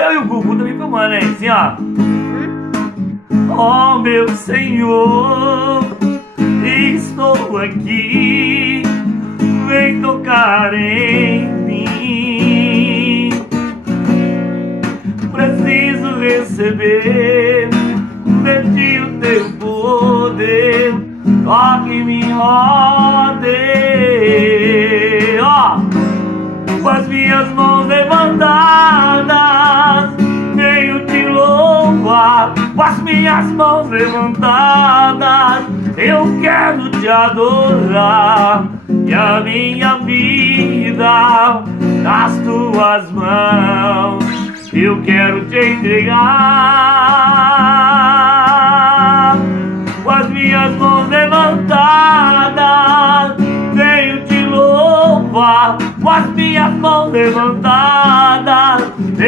eu e o Gugu também filmando, hein? Assim, ó. Oh, meu Senhor, estou aqui, vem tocar em mim. Preciso receber de ti o teu poder, toque-me, ó Deus. Ó, com as minhas mãos levantadas, venho te louvar. Com as minhas mãos levantadas, eu quero te adorar. E a minha vida nas tuas mãos eu quero te entregar. Com as minhas mãos levantadas, venho te louvar. Com as minhas mãos levantadas,